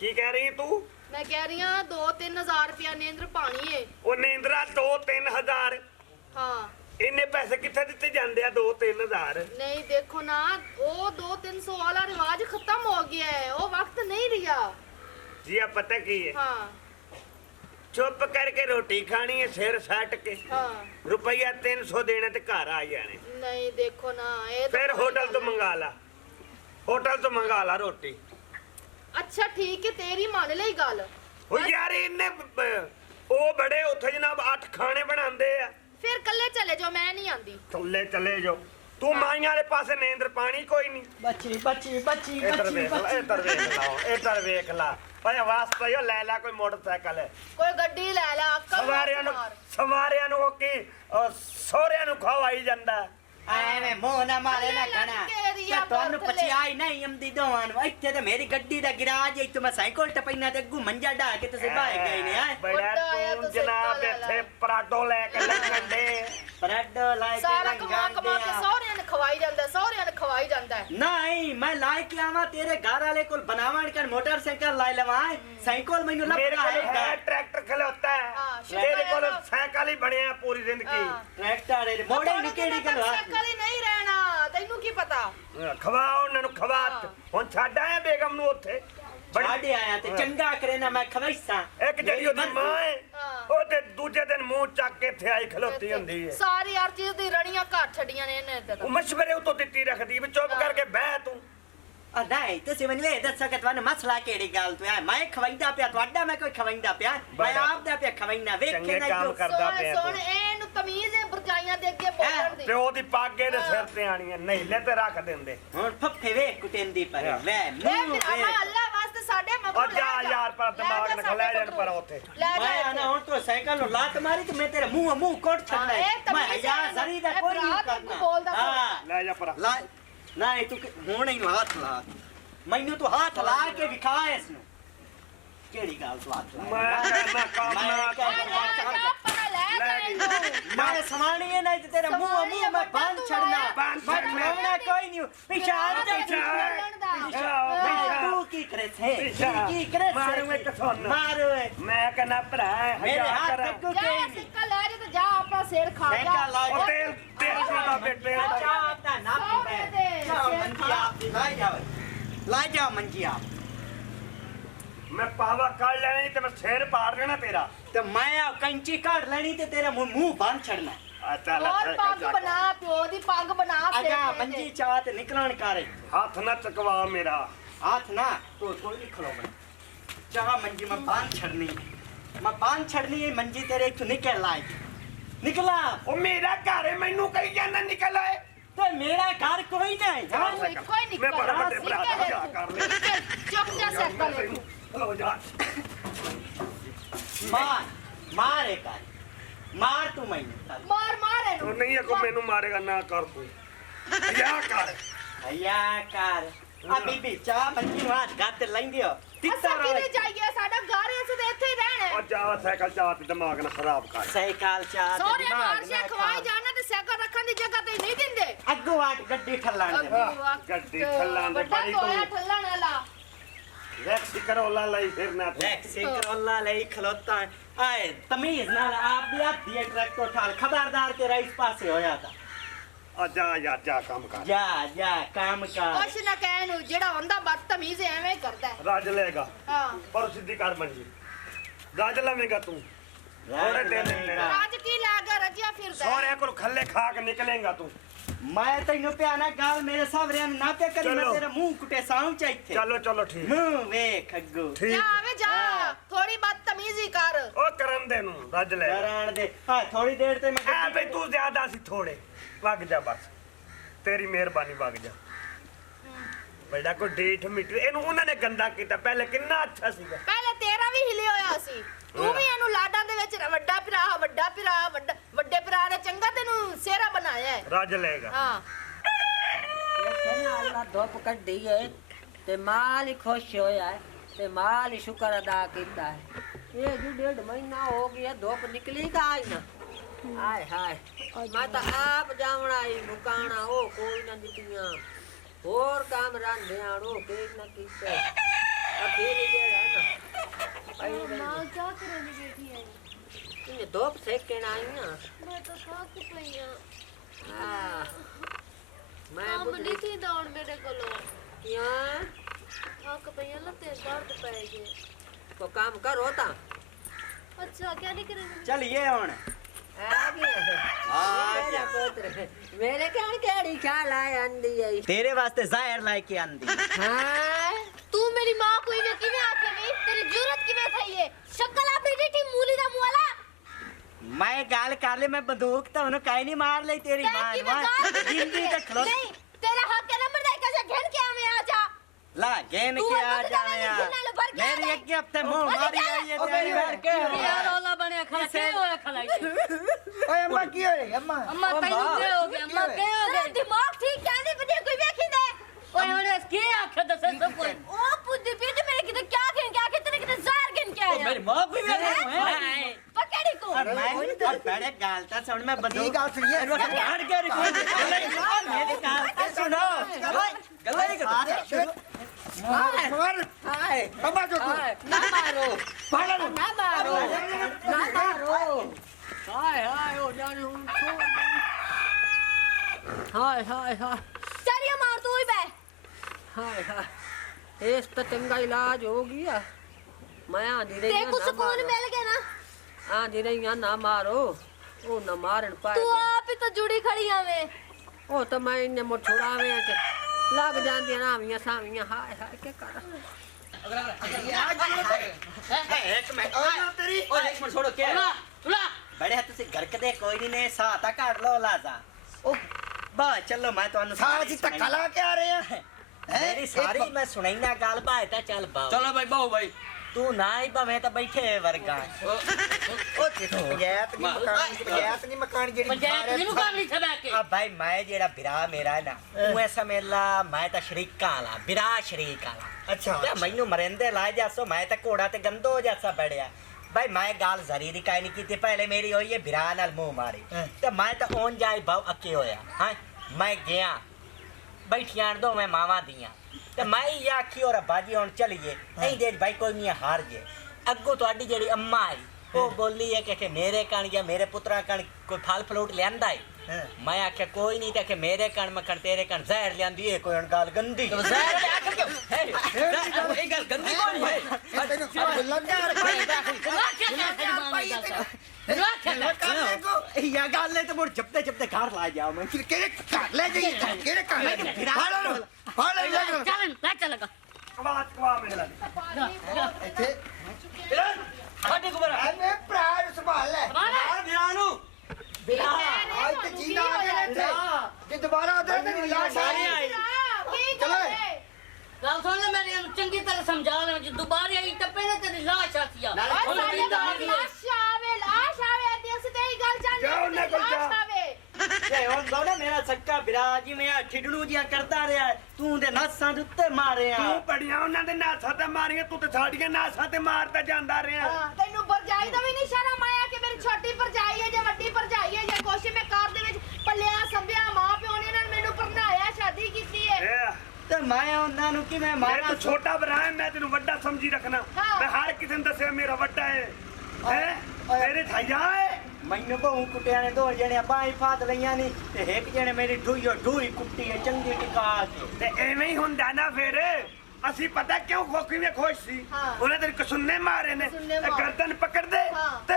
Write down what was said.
की कह रही तू? मैं कह रही हूँ 2-3 हजार रुपया नींद्र पानी है। वो नींद्रा 2-3 हजार हाँ इन्ने पैसे कितने दिते जाते हैं? 2-3 हजार नहीं देखो ना, वो 200-300 वाला रिवाज खत्म हो गया है, वो वक्त नहीं रहा जी। अब पता की है? हाँ चुप करके रोटी खानी है सिर सट के। हाँ रुपया 300 देना ते घर आ जाने। नहीं देखो ना ये तो फिर होटल तो मंगा ला, होटल तो मंगा ला रोटी। अच्छा ठीक है तेरी मान ली गल। ओ यार इन्ने ओ बड़े उथे जनाब 8 खाने बनांदे आ। फिर कल्ले चले जाओ, मैं नहीं आंदी। चले जाओ तू माइयां वाले पासे नींद पानी कोई नहीं। बच्ची बच्ची बच्ची इधर बच्ची देख ला, इधर देख ला, इधर देख ला। ओए वास्ते यो ले ला कोई मोटरसाइकिल है, कोई गड्डी ले ला। सवारियां नु की सोहरियां नु खवाई ਜਾਂਦਾ। ਐਵੇਂ ਮੂੰਹ ਨਾ ਮਾਰੇ ਨਾ ਕਣਾ ਤੇ ਤੁਹਾਨੂੰ ਪਛਾਈ ਨਹੀਂ ਆਮਦੀ ਦੋਵਾਂ ਨੂੰ। ਇੱਥੇ ਤੇ ਮੇਰੀ ਗੱਡੀ ਦਾ ਗਰਾਜ ਇੱਥੇ ਮੈਂ ਸਾਈਕਲ ਟਪੈਣਾ ਤੇ ਅੱਗੂ ਮੰਜਾ ਢਾ ਕੇ ਤੁਸੀਂ ਬਾਹਰ ਗਏ ਨੇ ਹੈ। ਬੜਾ ਤੂੰ ਜਨਾਬ ਇੱਥੇ ਪਰਾਟੋ ਲੈ ਕੇ ਲੰਘਦੇ ਬ੍ਰੈਡ ਲੈ ਕੇ ਸਾਰਾ ਕਮਾ ਕੇ ਸਹੁਰਿਆਂ ਨੇ ਖਵਾਈ ਜਾਂਦਾ, ਸਹੁਰਿਆਂ ਨੇ ਖਵਾਈ ਜਾਂਦਾ। ਨਹੀਂ ਮੈਂ ਲੈ ਕੇ ਆਵਾਂ ਤੇਰੇ ਘਰ ਵਾਲੇ ਕੋਲ ਬਣਾਵਣ ਕਰ ਮੋਟਰਸਾਈਕਲ ਲੈ ਲਵਾਂ। ਸਾਈਕਲ ਮੈਨੂੰ ਲੱਭਦਾ ਹੈ ट्रैक्टर खलोता है तेरे को साइकिल ही बने पूरी जिंदगी। ट्रैक्टर है मोड़े नहीं केड़ी गल ਸਾਈਕਲ ਹੀ ਨਹੀਂ ਰਹਿਣਾ, ਤੈਨੂੰ ਕੀ ਪਤਾ। ਖਵਾ ਉਹਨਾਂ ਨੂੰ ਖਵਾ। ਹੁਣ ਛੱਡ ਆਇਆ ਬੇਗਮ ਨੂੰ ਉੱਥੇ ਛੱਡ ਆਇਆ ਤੇ ਚੰਗਾ ਕਰੇ ਨਾ ਮੈਂ ਖਵਾਈਸਾਂ। ਇੱਕ ਜਿਹੜੀ ਉਹਦੀ ਮਾਂ ਹੈ ਉਹ ਤੇ ਦੂਜੇ ਦਿਨ ਮੂੰਹ ਚੱਕ ਕੇ ਇੱਥੇ ਆਈ ਖਲੋਤੀ ਹੁੰਦੀ ਹੈ। ਸਾਰੀ ਹਰ ਚੀਜ਼ ਦੀ ਰਣੀਆਂ ਘਰ ਛੱਡੀਆਂ ਨੇ ਇਹਨੇ ਤੇ। ਉਹ ਮਸ਼ਵਰੇ ਉਤੋਂ ਦਿੱਤੀ ਰੱਖਦੀ ਵੀ ਚੁੱਪ ਕਰਕੇ ਬਹਿ ਤੂੰ। ਨਹੀਂ ਤੁਸੀਂ ਮੈਨੂੰ ਇਹ ਦੱਸੋ ਕਿ ਤੁਹਾਨੂੰ ਮਸਲਾ ਕਿਹੜੀ ਗੱਲ ਤੋਂ ਹੈ? ਮੈਂ ਖਵਾਈਂਦਾ ਪਿਆ ਤੁਹਾਡਾ, ਮੈਂ ਕੋਈ ਖਵਾਈਂਦਾ ਪਿਆ? ਮੈਂ ਆਪ ਦਾ ਪਿਆ ਖਵਾਈਨਾ। ਵੇਖੇ ਨਾ ਕੰਮ ਕਰਦਾ ਪਿਆ ਸੁਣ ਇਹਨੂੰ ਤਮੀਜ਼ ਹੈ ਬਰਜਾਈਆਂ ਦੇ ਅੱਗੇ ਬੋਲਣ ਦੀ। ਤੇ ਉਹਦੀ ਪਾਗੇ ਦੇ ਸਿਰ ਤੇ ਆਣੀਆਂ ਨਹੀਂਲੇ ਤੇ ਰੱਖ ਦਿੰਦੇ। ਹੁਣ ਫੱਫੇ ਵੇਖ ਕੁਟਿੰਦੀ ਪਰ ਵੇ ਮੂੰਹ ਵੇ ਅੱਲਾ ਵਾਸਤੇ ਸਾਡੇ ਮਗਰ ਲੈ ਜਾ ਯਾਰ ਪਰ ਦਿਮਾਗ ਨਾ ਲੈ ਜਾਣ ਪਰ ਉੱਥੇ ਮੈਂ ਆਣਾ ਹੁਣ ਤੂੰ ਸਾਈਕਲ ਨੂੰ ਲਾਤ ਮਾਰੀ ਤੇ ਮੈਂ ਤੇਰੇ ਮੂੰਹ ਕੋਟ ਛੱਡਣਾ ਮੈਂ ਯਾਰ ਜ਼ਰੀ ਦਾ ਕੋਈ ਨਹੀਂ ਕਰਨਾ। ਹਾਂ ਲੈ ਜਾ ਪਰ ਨਹੀਂ ਤੂੰ ਹੁਣ ਹੀ ਹੱਥ ਲਾ ਮੈਨੂੰ ਤੂੰ ਹੱਥ ਲਾ ਕੇ ਵਿਖਾ ਇਸ ਨੂੰ ਕਿਹੜੀ ਗੱਲ ਤੂੰ ਹੱਥ ਲਾ। ਮੈਂ ਕਰਨਾ ਕੰਮ ਨਾ ਮੈਂ ਸਮਾਣੀ ਹੈ ਨਹੀਂ ਤੇ ਤੇਰਾ ਮੂੰਹ ਮੈਂ ਬੰਦ ਛੱਡਣਾ। ਮੈਂ ਕੋਈ ਨਹੀਂ ਪਿਛਾੜ ਤੂੰ ਕੀ ਕਰੇ ਸੇ ਕੀ ਕਰੇ ਮਾਰੂ ਇੱਕ ਸੁਣ ਮਾਰੂ ਮੈਂ ਕਹਿੰਦਾ ਭਰਾ ਮੇਰੇ ਹੱਥ ਤੱਕ ਜਾ ਸਿੱਕਾ ਲੈ ਜਾ ਤੇ ਜਾ ਆਪਣਾ ਸਿਰ ਖਾ ਜਾ। ਉਹ ਤੇਲ ਦਾ ਬੇਟੇ ਚਾਹ ਦਾ ਨਾ ਪੀਵੇ ਚਾਹ ਮੰਜੀ ਆਪ ਦੀ ਲਾਈ ਜਾ ਮੰਜੀ ਆਪ। ਮੈਂ ਪਾਵਾ ਕੱਢ ਲੈਣੀ ਤੇ ਮੈਂ ਸਿਰ ਪਾੜ ਦੇਣਾ ਤੇਰਾ। ਤੇ ਮੈਂ ਆ ਕੈਂਚੀ ਕੱਢ ਲੈਣੀ ਤੇ ਤੇਰਾ ਮੂੰਹ ਬੰਦ ਛੱਡਣਾ। ਆ ਚੱਲ ਹੋਰ ਪੱਗ ਬਣਾ, ਪਿਓ ਦੀ ਪੱਗ ਬਣਾ ਸਿਰ ਆਜਾ ਤੇ। ਮੰਜੀ ਚਾਹ ਤੇ ਨਿਕਲਣ ਕਰ। ਹੱਥ ਨਾ ਚਕਵਾ ਮੇਰਾ ਹੱਥ ਨਾ ਤੋ ਥੋੜੀ ਖਲੋ ਮੈਂ ਚਾਹ ਮੰਜੀ ਮੈਂ ਬੰਦ ਛੱਡਣੀ। ਮੈਂ ਬੰਦ ਛੱਡਣੀ ਹੈ ਮੰਜੀ ਤੇਰੇ ਇੱਥੋਂ ਨਿਕਲ ਆਈ ਨਿਕਲਾ। ਉਹ ਮੇਰਾ ਘਰ ਹੈ ਮੈਨੂੰ ਕਹੀ ਜਾਂਦਾ ਨਿਕਲ ਆਏ ਤੇ ਮੇਰਾ ਘਰ ਕੋਈ ਨਹੀਂ। ਕੋਈ ਨਹੀਂ ਮੈਂ ਬੜਾ ਵੱਡੇ ਭਰਾ ਦਾ ਵਿਆਹ ਕਰ ਲਿਆ। ਚੁੱਪ ਜਾ ਸਿਰ ਤੇ। ਲੋ ਜਾ ਮਾਰ ਮਾਰੇ ਕਰ ਮਾਰ ਤੂੰ ਮੈਨੂੰ ਮਾਰ ਮਾਰ ਇਹਨੂੰ। ਉਹ ਨਹੀਂ ਕੋ ਮੈਨੂੰ ਮਾਰੇਗਾ ਨਾ ਕਰ ਤੂੰ ਵਿਆਹ ਕਰ ਆਇਆ ਕਰ। ਆ ਬੀਬੀ ਚਾਹ ਮੰਜੀ ਨੂੰ ਹੱਥ ਗੱਤ ਲੈਂਦੀ ਹੋ ਤਿੱਤਾ ਅਸੀਂ ਕਿਤੇ ਜਾਈਏ, ਸਾਡਾ ਘਰ ਇਸ ਦੇ ਇੱਥੇ ਹੀ ਰਹਿਣਾ। ਉਹ ਜਾ ਸਾਈਕਲ ਚਾਹ ਤੇ ਦਿਮਾਗ ਨਾ ਖਰਾਬ ਕਰ। ਸਾਈਕਲ ਚਾਹ ਤੇ ਸੋਹਰੇ ਦਿਮਾਗ ਮਾਰ ਸੇ ਖਵਾਈ ਜਾਣਾ ਤੇ ਸਾਈਕਲ ਰੱਖਣ ਦੀ ਜਗ੍ਹਾ ਤੇ ਨਹੀਂ ਦਿੰਦੇ। ਅੱਗੋਂ ਆਟ ਗੱਡੀ ਠੱਲਣ ਦੇ ਗੱਡੀ ਠੱਲਾਂ ਦੇ ਵੱਡਾ ਬੜੀ ਟੋਇਆ ਠੱਲਣ ਵਾਲਾ। ਵੈਕਸੀ ਕਰੋਲਾ ਲਈ ਫਿਰਨਾ ਤੇ ਟੈਕਸੀ ਕਰੋਲਾ ਲਈ ਖਲੋਤਾ ਆਏ ਤਮੀਜ਼ ਨਾਲ ਆਪ ਦੀ ਹੱਥੀ ਟਰੈਕਟਰ ਠਾਲ ਖਬਰਦਾਰ ਤੇਰਾ ਇਸ ਪਾਸੇ ਹੋਇਆ ਤਾਂ। ਆ ਜਾ ਯਾਰ ਜਾ ਕੰਮ ਕਰ ਜਾ ਕੰਮ ਕਰ। ਕੁਛ ਨਾ ਕਹਿ ਨੂੰ ਜਿਹੜਾ ਹੁੰਦਾ ਬਦਤਮੀਜ਼ ਐਵੇਂ ਕਰਦਾ ਹੈ। ਰਾਜ ਲਏਗਾ ਹਾਂ ਪਰ ਸਿੱਧੀ ਕਰ ਮੰਜੀ ਰਾਜ ਲਵੇਂਗਾ ਤੂੰ ਥੋੜੇ ਦਿਨ ਤੇਰਾ ਅੱਜ ਕੀ ਲੱਗਾ ਰਜਿਆ ਫਿਰਦਾ ਹੈ। ਸੋਹਰਿਆਂ ਕੋਲ ਖੱਲੇ ਖਾ ਕੇ ਨਿਕਲੇਗਾ ਤੂੰ। ਮੈਂ ਤੈਨੂੰ ਪਿਆਣਾ ਗੱਲ ਮੇਰੇ ਸਾਹਮਣੇ ਨਾ ਪਿਆ ਕਰੀ ਮੈਂ ਤੇਰਾ ਮੂੰਹ ਕੁੱਟੇ ਸਾਉਂ ਚਾਹੀਏ। ਚਲੋ ਠੀਕ ਮੂੰਹ ਵੇਖ ਅੱਗੂ ਠੀਕ ਜਾ ਆਵੇ ਜਾ ਥੋੜੀ ਬਦਤਮੀਜ਼ੀ ਕਰ। ਉਹ ਕਰਨ ਦੇ ਨੂੰ ਰੱਜ ਲੈ ਕਰਾਣ ਦੇ ਹਾਂ ਥੋੜੀ ਦੇਰ ਤੇ ਮੈਂ ਆ ਬਈ ਤੂੰ ਜ਼ਿਆਦਾ ਸੀ ਥੋੜੇ ਵਗ ਜਾ ਬਸ ਤੇਰੀ ਮਿਹਰਬਾਨੀ ਵਗ ਜਾ। ਬੜਾ ਕੋ ਡੇਠ ਮੀਟਰ ਇਹਨੂੰ ਉਹਨਾਂ ਨੇ ਗੰਦਾ ਕੀਤਾ। ਪਹਿਲੇ ਕਿੰਨਾ ਅੱਛਾ ਸੀਗਾ। ਪਹਿਲੇ ਤੇਰਾ ਵੀ ਹਿਲਿਆ ਹੋਇਆ ਸੀ। ਤੂੰ ਵੀ ਇਹਨੂੰ ਲਾਡਾਂ ਦੇ ਵਿੱਚ ਵੱਡੇ ਭਰਾ ਨੇ ਚੰਗਾ ਤੈਨੂੰ ਸਿਹਰਾ ਬਣਾਇਆ ਹੈ। ਰੱਜ ਲਏਗਾ ਹਾਂ ਅੱਲਾ ਧੁੱਪ ਕੱਢੀ ਹੈ ਤੇ ਮਾਲ ਹੀ ਖੁਸ਼ ਹੋਇਆ ਹੈ ਤੇ ਮਾਲ ਹੀ ਸ਼ੁਕਰ ਅਦਾ ਕੀਤਾ ਹੈ। ਇਹ ਜੋ 1.5 ਮਹੀਨਾ ਹੋ ਗਿਆ ਧੁੱਪ ਨਿਕਲੀ ਕਾ ਆਈ ਨਾ। ਹਾਏ ਹਾਏ ਮੈਂ ਤਾਂ ਆਪ ਜਾਵਣਾ ਹੀ ਮੁਕਾਣਾ ਉਹ ਕੋਈ ਨਾ ਦਿੱਤੀਆਂ ਹੋਰ ਕੰਮ ਰਾਂਧਿਆਂ ਉਹ ਕੋਈ ਨਾ ਕੀਤਾ ਅਖੀਰ ਜਿਹੜਾ धूप सेकण आई ना मैं तो थक पई हां हाँ, मैं काम बुढ़ी नहीं थी दौड़ मेरे कोलो क्या थक पई हां लते दर्द पै गए को काम करो ता अच्छा क्या नहीं करेंगे चलिए हुन आ गया मेरा पुत्र मेरे क्या केड़ी ख्याल आए आंदी है तेरे वास्ते ज़ाहिर लाके आंदी हाँ तू मेरी मां को इने किने आखे नहीं तेरी जरूरत किने थई है शक्ल आपनी डीटी मूली दा मुआला मैं गाल कर ले मैं बंदूक तो उन्हें काई नहीं मार ले तेरी मां जिंदगी का खलो नहीं तेरा हक है नंबर दे के घेन के आवे आजा ला गेन तू के आ अंदर जाने जाने यार घिरने लो भर के मेरी आ एक हफ्ते मुंह मारी आई है तेरी घर के यार ओला बने खला के होया खलाई ओए अम्मा की हो रही अम्मा अम्मा तैनू के हो गया अम्मा के हो तेरा गया दिमाग ठीक क्या नहीं बजे कोई वेखी दे ओए ओरे के आखे दस सब कोई ओ पुद्दी पीठ मेरे किते क्या घेन के आके तेरे किते जार घेन के आया मेरी मां कोई है पकड़ी को मैं और बड़े गालता सुन मैं की बंदूक गाल सुनिए मार के रिकॉर्ड मेरी गालता सुनो गलाई मार हाय अम्मा जो हाय ना मारो पाला ना मारो ना मारो हाय हाय ओ जान हाय हाय हाय चलिए मार तू ही बे हाय हाय इस तो चंगा इलाज हो गया मैं आंधी रही तेरे को सुकून मिल गया ना आंधी रही ना मारो ओ न मारन पाए तू आप ही तो जुड़ी खड़ी हमें ओ तो मैं इन्ने मोर छुड़ावे के लग जांदी ना मियां सामियां हाय हाय के कर एक मिनट तेरी ओ एक मिनट छोड़ो क्या तुला बड़े हाथ से घर के दे कोई नहीं ने साता काट लो लाजा ओ बा चलो मैं तो साजी तक खला के आ रहे हैं मेरी सारी मैं सुनाई ना गाल बा था चल बा चलो भाई बाऊ भाई तू ना ही बा मैं तो बैठे वर्गा ओ पंचायत नहीं मकान जेडी पंचायत नहीं मुकाबली छबा के अब भाई मैं जेड़ा बिरा मेरा है ना तू ऐसा मेला मैं तो शरीका आला बिरा शरीका आला अच्छा ते मैनू मरेंदे ला जासो मैं तो घोड़ा ते गंदो जैसा बढ़िया भाई मैं गाल जरीरी काई नहीं की पहले मेरी होई है बिरा नाल मुंह मारी ते मैं तो ओन जाई भाव अके होया हां मैं गया बैठियां दो मैं मावा दियां ते मैं ये आखी और बाजी हुन चलिए नहीं दे भाई कोई नहीं हार जे अगो तोड़ी जेड़ी अम्मा आई वो बोली है कि मेरे कण या मेरे पुत्रा कण कोई फल फ्रूट लेंदा है मैं आख्या कोई नहीं ते मेरे कण मखण तेरे कण जहर लेंदी है कोई गाल गंदी जहर ले आकर क्यों ए गल गंदी कौन है लग जा या गाल ले तो मोर जपते जपते घर ला जाओ मैं केरे काट ले जाइए केरे काट ले फाड़ ले चल ना चलेगा कवा मेरा ਇੱਥੇ हटे को बरा ਐਵੇਂ ਪ੍ਰਾਣ ਸੰਭਾਲ ਲੈ मारा बिरानू ਬਿਲਾ ਅੱਜ ਤੇ ਜੀਂਦਾ ਆ ਗਿਆ ਇੱਥੇ ਜੇ ਦੁਬਾਰਾ ਉਧਰ ਤੇ ਲਾਸ਼ सारी आई चलो। गल सुन ले मेरी चंगी तरह समझा ले जो दोबारा आई टप्पे ने तेरी लाश आतिया लाश आवे आती से तेरी गल जान जाओ ना कोई जा। आवे ये हुन गौना मेरा सक्का बिराजी में ठिडणू जिया करदा रहा तू दे नसां दे उत्ते मारे आ ਤੂੰ ਬੜੀਆਂ ਉਹਨਾਂ ਦੇ ਨਾਸਾਂ ਤੇ ਮਾਰੀਆਂ ਤੂੰ ਤੇ ਸਾਡੀਆਂ ਨਾਸਾਂ ਤੇ ਮਾਰਦਾ ਜਾਂਦਾ ਰਿਹਾ ਤੈਨੂੰ ਭਰਜਾਈ ਦਾ ਵੀ ਨਹੀਂ ਸ਼ਰਮ ਆਇਆ ਕਿ ਮੇਰੀ ਛੋਟੀ ਭਰਜਾਈ ਹੈ ਜਾਂ ਵੱਡੀ ਭਰਜਾਈ ਹੈ ਜਾਂ ਕੋਸ਼ਿਸ਼ ਮੈਂ ਕਾਰ ਦੇ ਵਿੱਚ ਪੱਲਿਆ ਸੰਭਿਆ ਮਾਂ ਪਿਓ ਨੇ ਇਹਨਾਂ ਨੇ ਮੈਨੂੰ ਪਰਨਾਇਆ ਸ਼ਾਦੀ ਕੀਤੀ ਹੈ ਇਹ ਤੇ ਮੈਂ ਉਹਨਾਂ ਨੂੰ ਕਿਵੇਂ ਮੈਂ ਮਾਰਾਂ ਤੂੰ ਛੋਟਾ ਭਰਾ ਹੈ ਮੈਂ ਤੈਨੂੰ ਵੱਡਾ ਸਮਝੀ ਰੱਖਣਾ ਹਾਂ। ਮੈਂ ਹਰ ਕਿਸੇ ਨੂੰ ਦੱਸਿਆ ਮੇਰਾ ਵੱਡਾ ਹੈ ਹੈ ਤੇਰੇ ਥਈਆ ਹੈ ਮੈਨੂੰ ਬਹੁ ਕੁੱਟਿਆਂ ਨੇ ਦੋ ਜਣੇ ਬਾਈ ਫਾਦ ਲਈਆਂ ਨਹੀਂ ਤੇ ਇੱਕ ਜਣੇ ਮੇਰੀ ਢੂਈ ਕੁੱਟੀ ਹੈ ਚੰਗੀ ਟਿਕਾ ਕੇ ਤੇ ਐਵੇਂ ਹੀ ਹੁੰਦਾ ਨਾ ਫਿਰ ਅਸੀਂ ਪਤਾ ਕਿਉਂ ਖੋਖੀ ਵਿੱਚ ਖੁਸ਼ ਸੀ ਹਾਂ। ਉਹਨੇ ਤੇਰੇ ਕਸੁੰਨੇ ਮਾਰੇ ਨੇ ਕਸੁੰਨੇ ਤੇ ਮਾਰੇ। ਗਰਦਨ ਪਕੜਦੇ ਹਾਂ। ਤੇ